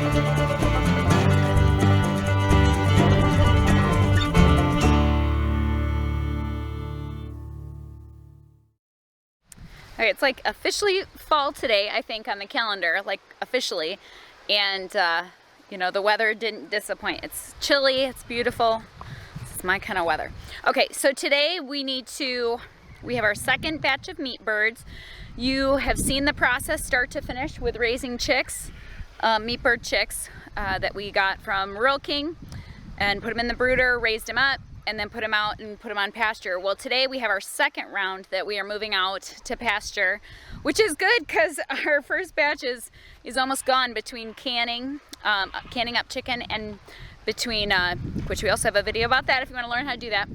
All right, it's like officially fall today, I think, on the calendar, like officially. And, you know, the weather didn't disappoint. It's chilly, it's beautiful. This is my kind of weather. Okay, so today we have our second batch of meat birds. You have seen the process start to finish with raising chicks, meat bird chicks that we got from Rural King, and put them in the brooder, raised them up, and then put them out and put them on pasture. Well, today we have our second round that we are moving out to pasture, which is good because our first batch is almost gone between canning up chicken, and between, which we also have a video about that if you want to learn how to do that,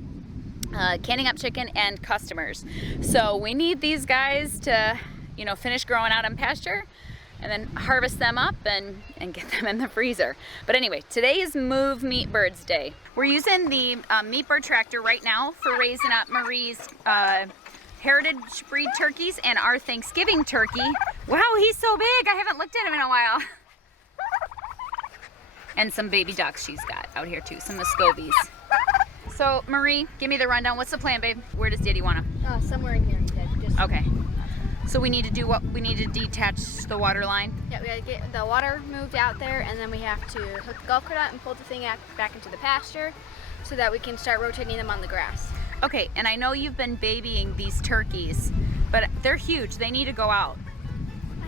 canning up chicken and customers. So we need these guys to, you know, finish growing out on pasture and then harvest them up and get them in the freezer. But anyway, today is Move Meat Birds Day. We're using the meat bird tractor right now for raising up Marie's heritage breed turkeys and our Thanksgiving turkey. Wow, he's so big. I haven't looked at him in a while. And some baby ducks she's got out here too, some Muscovies. So Marie, give me the rundown. What's the plan, babe? Where does Daddy want them? Somewhere in here. Just okay. So we need to do what? We need to detach the water line? Yeah, we gotta get the water moved out there, and then we have to hook the golf cart out and pull the thing back into the pasture so that we can start rotating them on the grass. Okay, and I know you've been babying these turkeys, but they're huge. They need to go out.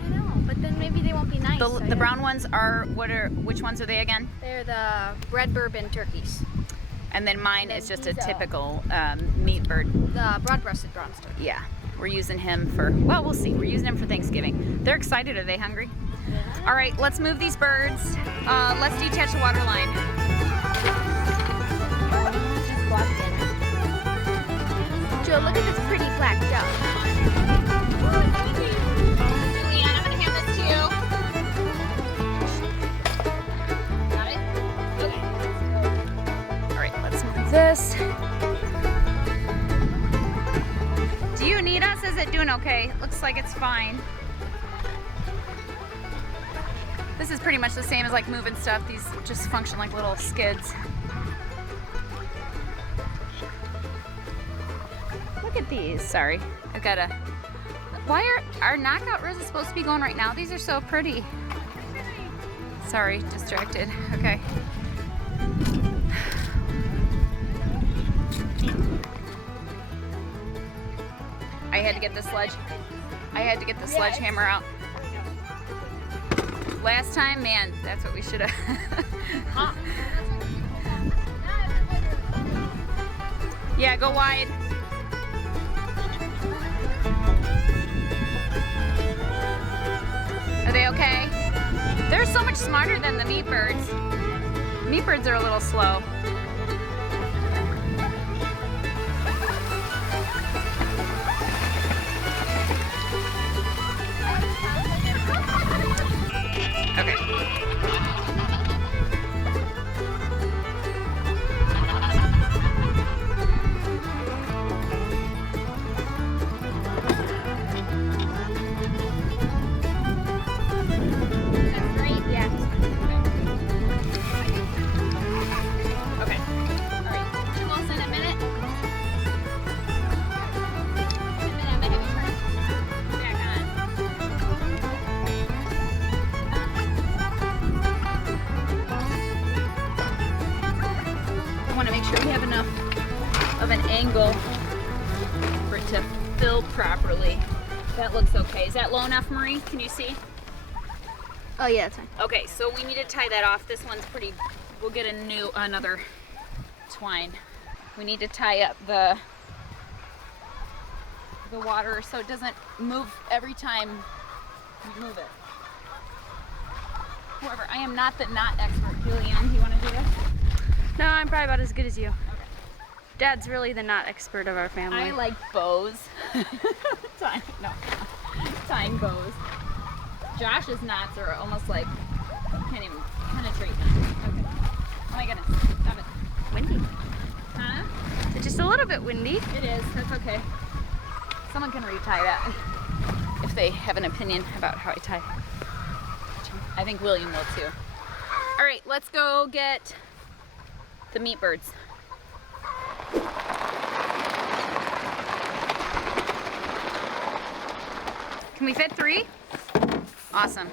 I know, but then maybe they won't be nice. The brown ones are, which ones are they again? They're the red Bourbon turkeys. And then mine is just a typical meat bird. The broad-breasted bronze turkey. Yeah. We're using him for, well, we'll see. We're using him for Thanksgiving. They're excited. Are they hungry? Yeah. All right, let's move these birds. Let's detach the water line. Joe, look at this pretty black duck. Julianne, I'm going to hand this to you. Got it? Okay. All right, let's move this. Do you need us? Is it doing okay? Looks like it's fine. This is pretty much the same as like moving stuff. These just function like little skids. Look at these. Sorry, I've got a. Why are our knockout roses supposed to be going right now? These are so pretty. Sorry, distracted. Okay. I had to get the sledgehammer out. Last time, man, that's what we should have. Yeah, go wide. Are they okay? They're so much smarter than the meat birds. Meat birds are a little slow. Okay. That's great, yeah. Okay. All right. Two more in a minute. I'm gonna have it turn back on. I want to make sure we have enough of an angle for it to fill properly. That looks okay. Is that low enough, Marie? Can you see? Oh yeah, that's fine. Okay, so we need to tie that off. This one's pretty, we'll get another twine. We need to tie up the water so it doesn't move every time we move it. However, I am not the knot expert. Julianne, you want to do this? No, I'm probably about as good as you. Okay. Dad's really the knot expert of our family. I like bows. Tying bows. Josh's knots are almost like, can't even penetrate them. Okay. Oh my goodness. Stop it. Windy. Huh? It's just a little bit windy. It is. That's okay. Someone can retie that if they have an opinion about how I tie. I think William will too. All right, let's go get the meat birds. Can we fit 3? Awesome.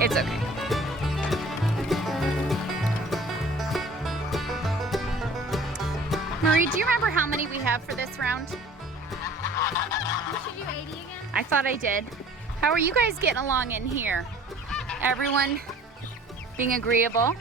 It's okay. Marie, do you remember how many we have for this round? Should you do 80 again? I thought I did. How are you guys getting along in here? Everyone being agreeable?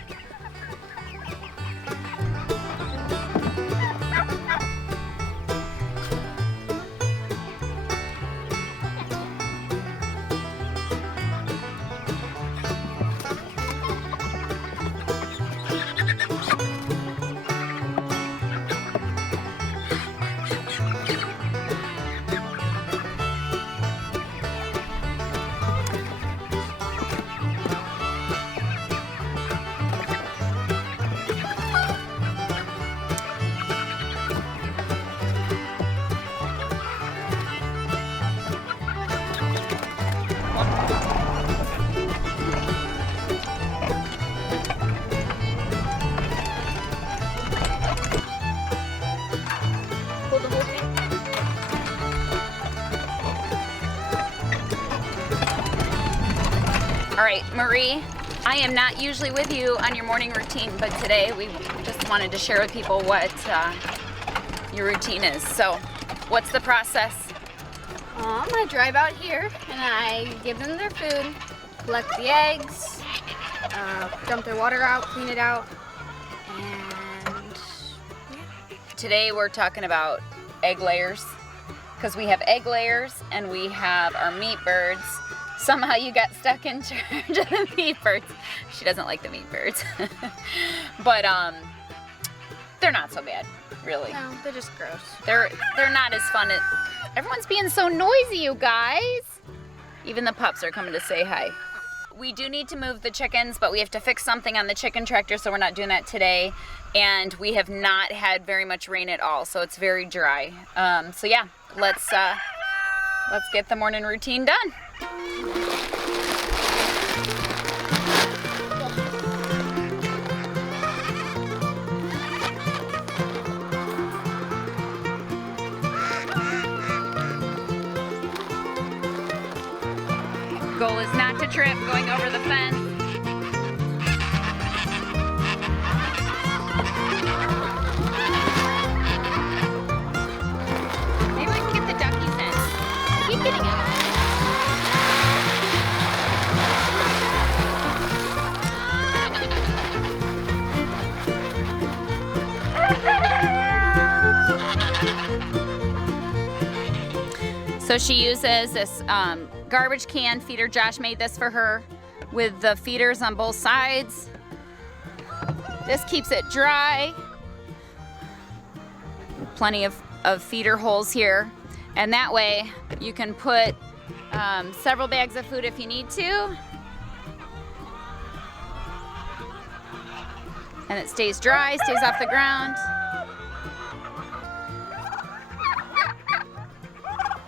All right, Marie, I am not usually with you on your morning routine, but today we just wanted to share with people what your routine is. So, what's the process? I'm gonna drive out here and I give them their food, collect the eggs, dump their water out, clean it out, and Today we're talking about egg layers, because we have egg layers and we have our meat birds. Somehow you got stuck in charge of the meat birds. She doesn't like the meat birds. But they're not so bad, really. no, they're just gross. They're not as fun. Everyone's being so noisy, you guys. Even the pups are coming to say hi. We do need to move the chickens, but we have to fix something on the chicken tractor, so we're not doing that today. And we have not had very much rain at all, so it's very dry. So yeah, let's get the morning routine done. Goal is not to trip going over the fence. Maybe we can get the duckies in. Keep getting out. So she uses this garbage can feeder. Josh made this for her with the feeders on both sides. This keeps it dry. Plenty of feeder holes here. And that way you can put several bags of food if you need to. And it stays dry, stays off the ground.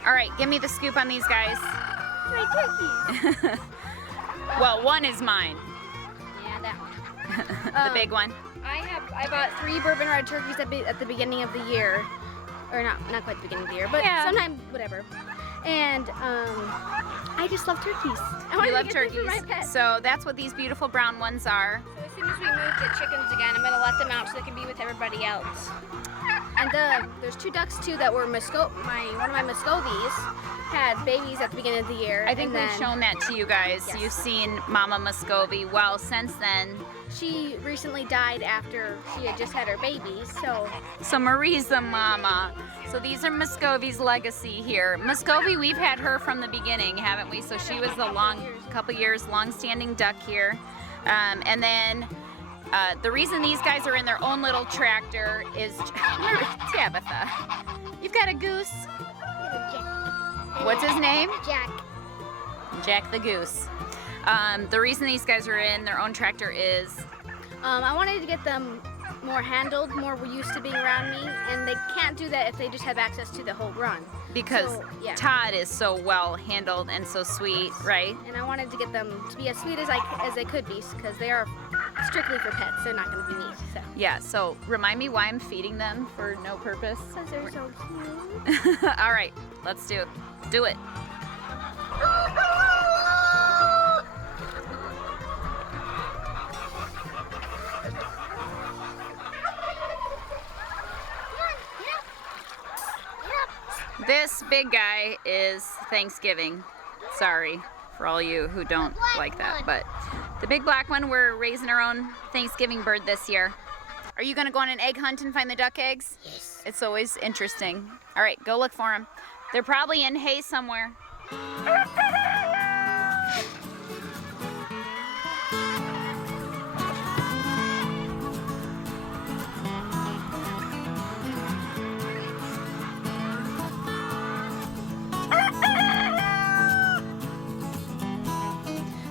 All right, give me the scoop on these guys. My turkeys. Well, one is mine. Yeah, that one. The big one. I bought 3 bourbon red turkeys at the beginning of the year, or not quite the beginning of the year, but Yeah. sometime whatever. And I just love turkeys. I wanted You to love get them turkeys. for my pet. So that's what these beautiful brown ones are. So as soon as we move the chickens again, I'm gonna let them out so they can be with everybody else. And there's 2 ducks too that were one of my Muscovies had babies at the beginning of the year. I think and we've then- shown that to you guys. Yes. You've seen Mama Muscovy. Well, since then, she recently died after she had just had her baby, so. So Marie's the mama. So these are Muscovy's legacy here. Muscovy, we've had her from the beginning, haven't we? So she was the couple years long-standing duck here. And then the reason these guys are in their own little tractor is, Tabitha, you've got a goose. What's his name? Jack. Jack the goose. The reason these guys are in their own tractor is I wanted to get them more handled, more used to being around me, and they can't do that if they just have access to the whole run. because So, yeah. Todd is so well handled and so sweet, right? And I wanted to get them to be as sweet as they could be, because they are strictly for pets. They're not going to be meat. So. Yeah, so remind me why I'm feeding them for no purpose. Because they're so cute. All right, let's do it. This big guy is Thanksgiving. Sorry for all you who don't like that, but the big black one, we're raising our own Thanksgiving bird this year. Are you gonna go on an egg hunt and find the duck eggs? Yes. It's always interesting. All right, go look for them. They're probably in hay somewhere.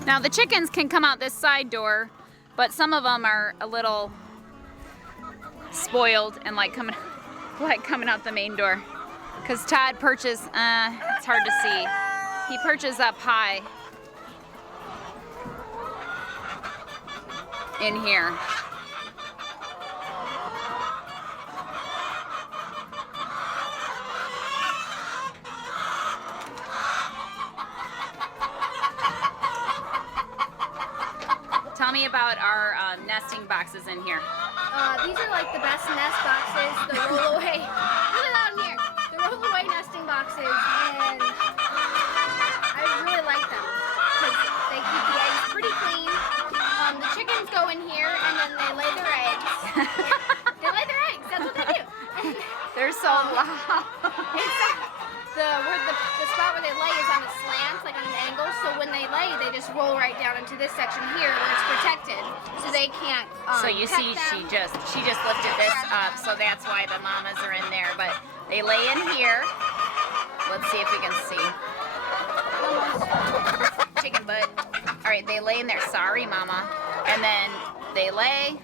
Now the chickens can come out this side door, but some of them are a little spoiled and like coming out the main door. Cause Todd perches, it's hard to see. He perches up high in here. Tell me about our nesting boxes in here. These are like the best nest boxes. The roll away. Really loud in here. The roll away nesting boxes, and I really like them because they keep the eggs pretty clean. The chickens go in here and then they lay their eggs. They lay their eggs. That's what they do. They're so loud. The spot where they lay is on a slant, like on an angle. So when they lay, they just roll right down into this section here where it's protected, so they can't. So you see, she just lifted this up, so that's why the mamas are in there. But they lay in here. Let's see if we can see. Chicken butt. All right, they lay in there. Sorry, mama. And then they lay.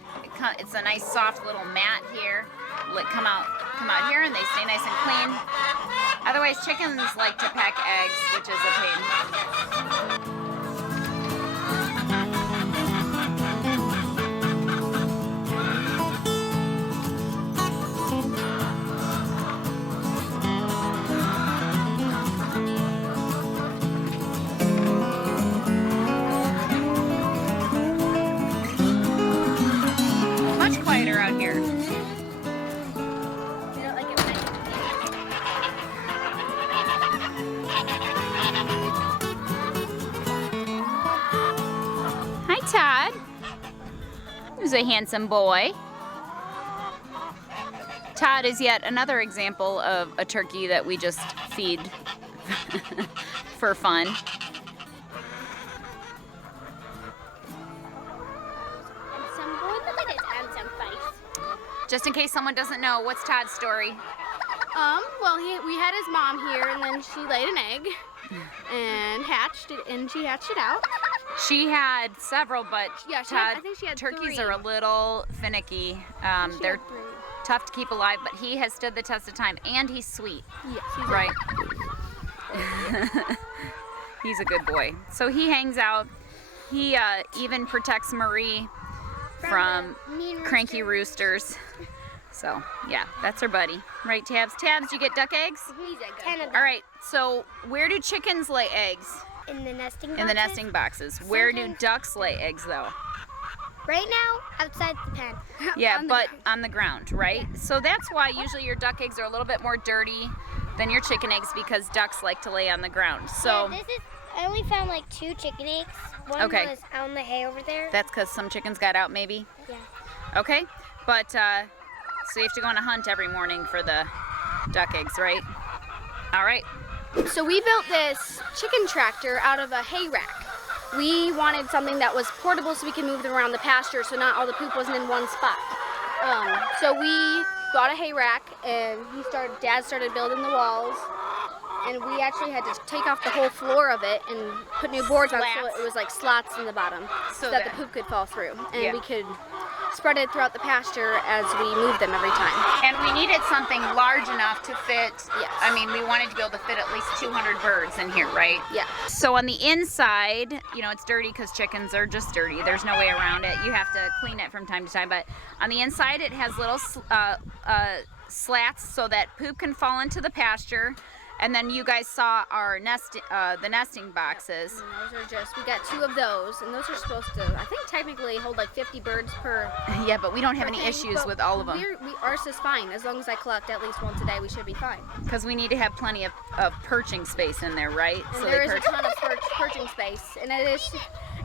It's a nice soft little mat here. Come out here, and they stay nice and clean. Otherwise, chickens like to peck eggs, which is a pain. Much quieter out here. Todd, who's a handsome boy. Todd is yet another example of a turkey that we just feed for fun. Just in case someone doesn't know, what's Todd's story? Well, we had his mom here, and then she laid an egg and hatched it, and she hatched it out. She had several, but Yeah, Todd, I think she had turkeys 3. are a little finicky. They're tough to keep alive, but he has stood the test of time, and he's sweet. Yes, he's Right. He's a good boy. So he hangs out. He even protects Marie from cranky roosters. So yeah, that's her buddy. Right, Tabs? Tabs, you get duck eggs? He's a good. All right, so where do chickens lay eggs? In the nesting boxes? In the nesting boxes. Where do ducks lay eggs though? Right now, outside the pen. Yeah, but on the ground, right? So that's why usually your duck eggs are a little bit more dirty than your chicken eggs, because ducks like to lay on the ground. So Yeah, this is I only found like 2 chicken eggs. One Okay. was on the hay over there. That's because some chickens got out, maybe? Yeah. Okay, but so you have to go on a hunt every morning for the duck eggs, right? All right. So we built this chicken tractor out of a hay rack. We wanted something that was portable so we could move them around the pasture so not all the poop wasn't in one spot. So we bought a hay rack and Dad started building the walls. And we actually had to take off the whole floor of it and put new boards on so it was like slots in the bottom so that the poop could fall through. And we could spread it throughout the pasture as we moved them every time. And we needed something large enough to fit, Yes. I mean, we wanted to be able to fit at least 200 birds in here, right? Yeah. So on the inside, you know, it's dirty because chickens are just dirty. There's no way around it. You have to clean it from time to time. But on the inside, it has little slats so that poop can fall into the pasture. And then you guys saw our the nesting boxes. And those are we got 2 of those, and those are supposed to, I think technically hold like 50 birds per. Yeah, but we don't have any thing, issues with all of them. Ours is fine. As long as I collect at least once a day, we should be fine. Because we need to have plenty of perching space in there, right? And there is a ton of perching space, and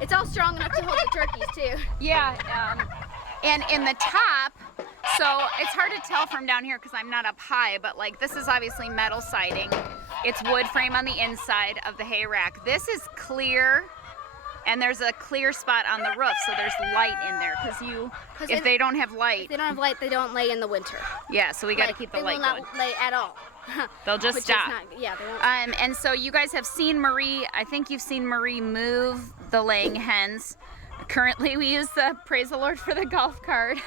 it's all strong enough to hold the turkeys too. Yeah, and in the top, so it's hard to tell from down here because I'm not up high, but like this is obviously metal siding. It's wood frame on the inside of the hay rack. This is clear, and there's a clear spot on the roof, so there's light in there because if they don't have light. If they don't have light, they don't lay in the winter. Yeah, so we got to keep the light going. They will not lay at all. They'll just stop. They won't. And so you guys have seen Marie, I think you've seen Marie move the laying hens. Currently we use the, praise the Lord for the golf cart.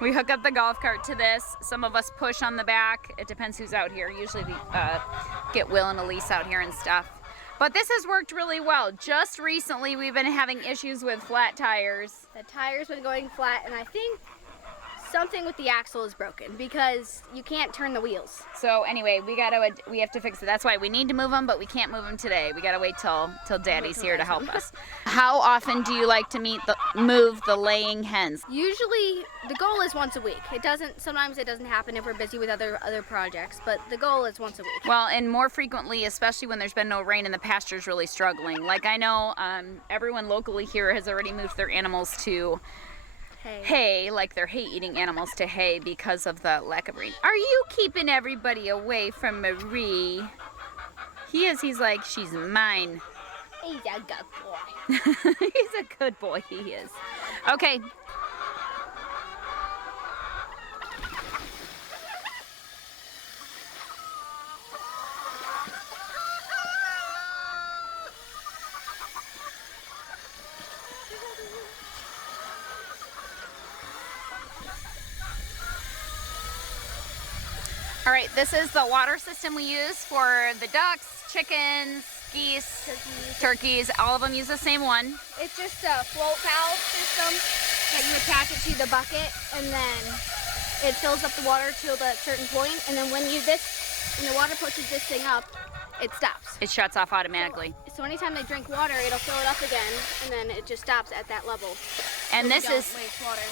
We hook up the golf cart to this. Some of us push on the back. It depends who's out here. Usually we get Will and Elise out here and stuff. But this has worked really well. Just recently we've been having issues with flat tires. The tire's been going flat, and I think something with the axle is broken because you can't turn the wheels. So anyway, we have to fix it. That's why we need to move them, but we can't move them today. We gotta wait till Daddy's here to help us. How often do you like to move the laying hens? Usually the goal is once a week. Sometimes it doesn't happen if we're busy with other projects, but the goal is once a week. Well, and more frequently, especially when there's been no rain and the pasture's really struggling. Like I know everyone locally here has already moved their animals to hay, like they're hay-eating animals to hay because of the lack of rain. Are you keeping everybody away from Marie? He is. He's like, she's mine. He's a good boy. He's a good boy, he is. Okay. All right, this is the water system we use for the ducks, chickens, geese, turkeys. All of them use the same one. It's just a float valve system that you attach it to the bucket, and then it fills up the water to a certain point, and then when the water pushes this thing up, it stops. It shuts off automatically. So anytime they drink water, it'll fill it up again, and then it just stops at that level. And so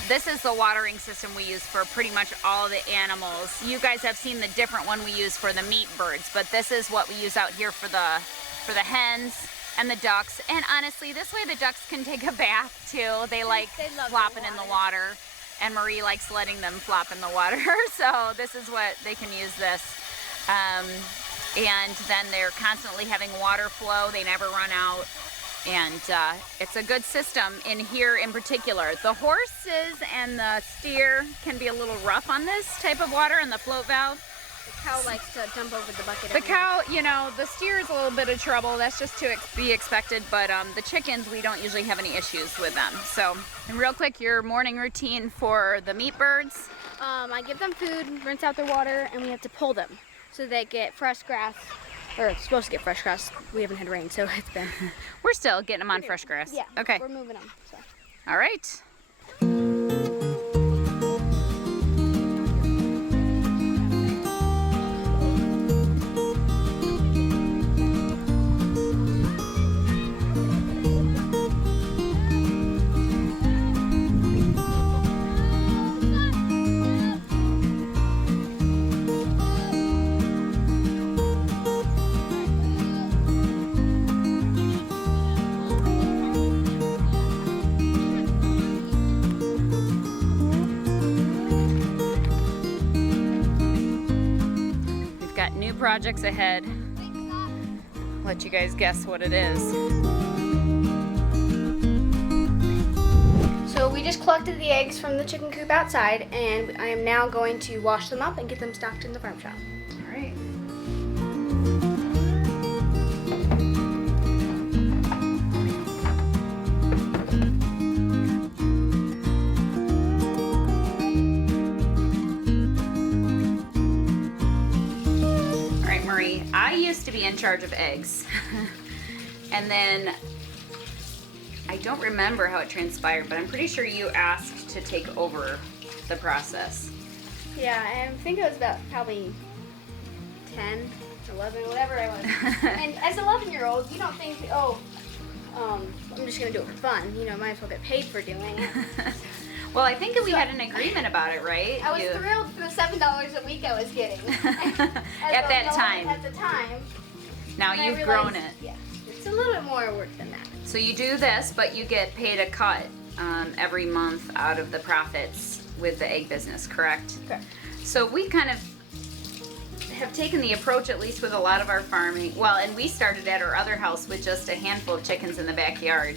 this is the watering system we use for pretty much all the animals. You guys have seen the different one we use for the meat birds, but this is what we use out here for the hens and the ducks. And honestly, this way the ducks can take a bath too. They like flopping in the water, and Marie likes letting them flop in the water. So this is what they can use this. And then they're constantly having water flow. They never run out. And it's a good system in here in particular. The horses and the steer can be a little rough on this type of water and the float valve. The cow likes to jump over the bucket. The cow, you know, the steer is a little bit of trouble. That's just to be expected. But the chickens, we don't usually have any issues with them. So, and real quick, your morning routine for the meat birds. I give them food, rinse out their water, and we have to pull them so they get fresh grass. Or it's supposed to get fresh grass. We haven't had rain, so it's been. We're still getting them on fresh grass. Yeah. Okay. We're moving them. So. All right. new projects ahead. Let you guys guess what it is. So we just collected the eggs from the chicken coop outside, and I am now going to wash them up and get them stocked in the farm shop. All right. All right, Marie, I used to be in charge of eggs. And then I don't remember how it transpired, but I'm pretty sure you asked to take over the process. Yeah, I think it was about probably 10, 11, whatever I was. And as an 11-year-old, you don't think, oh, I'm just going to do it for fun. You know, might as well get paid for doing it. Well, I think we had an agreement about it, right? I was thrilled for the $7 a week I was getting. At that time. At the time. Now And I you've grown realized, it. Yeah, it's a little bit more work than that. So you do this, but you get paid a cut every month out of the profits with the egg business, correct? Correct. So we kind of have taken the approach, at least with a lot of our farming. Well, and we started at our other house with just a handful of chickens in the backyard.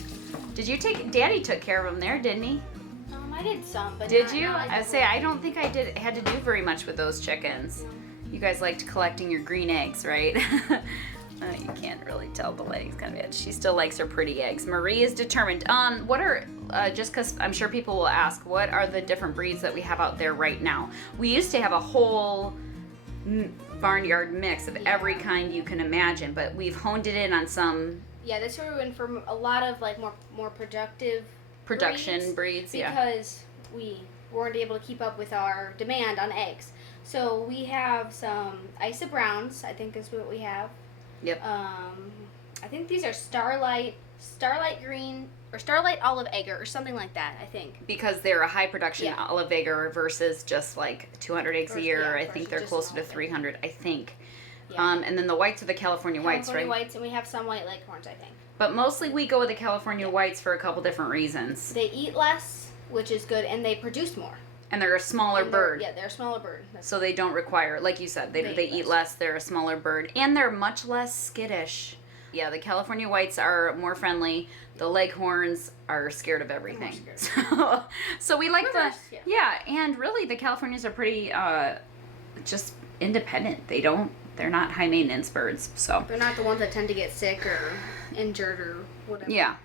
Did you Daddy took care of them there, didn't he? I did some, but Did not, you? not like I say I don't think I had to do very much with those chickens. You guys liked collecting your green eggs, right? You can't really tell the lady's kind of it. She still likes her pretty eggs. Marie is determined. What are just because I'm sure people will ask, what are the different breeds that we have out there right now? We used to have a whole barnyard mix of every kind you can imagine, but we've honed it in on some. Yeah, that's where we went for a lot of like more productive Production breeds, yeah. Because we weren't able to keep up with our demand on eggs. So we have some Isa Browns, I think is what we have. Yep. I think these are Starlight Green, or Starlight Olive Egger, or something like that, I think. Because they're a high production Yeah. olive egger versus just like 200 eggs a year. Yeah, I think versus they're just closer an to olive egg. 300, I think. Yeah. And then the whites are the California whites, California right? whites, and we have some white leghorns, I think. But mostly we go with the California whites for a couple different reasons. They eat less, which is good, and they produce more. And they're a smaller And bird. Yeah, they're a smaller bird. So they don't require, like you said, they eat less, they're a smaller bird, and they're much less skittish. Yeah, the California whites are more friendly. The leghorns are scared of everything. So we like Reverse, yeah, and really the Californias are pretty just independent. They're not high maintenance birds. So They're not the ones that tend to get sick or injured or whatever. yeah.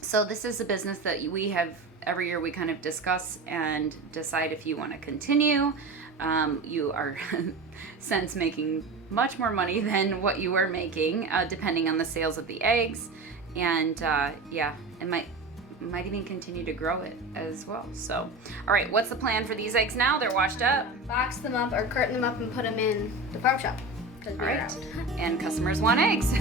So this is a business that we have every year. We kind of discuss and decide if you want to continue. You are since making much more money than what you were making, depending on the sales of the eggs, and yeah, it might even continue to grow it as well. So, all right, what's the plan for these eggs now? They're washed up. Box them up or carton them up and put them in the farm shop. All right, and customers want eggs.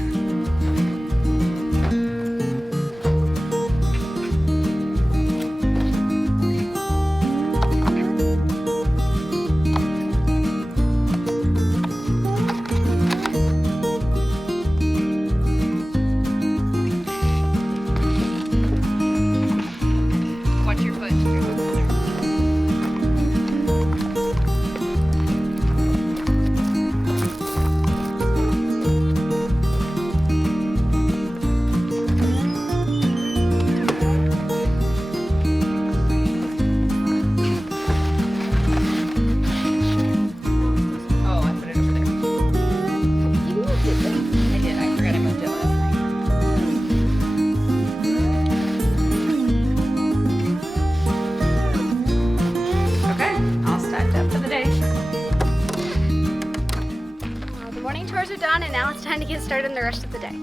Watch your foot. Oh, I put it over there. You moved it then. I did. I forgot I moved it last night. Okay, all stacked up for the day. The morning chores are done, and now it's time to get started on the rest of the day.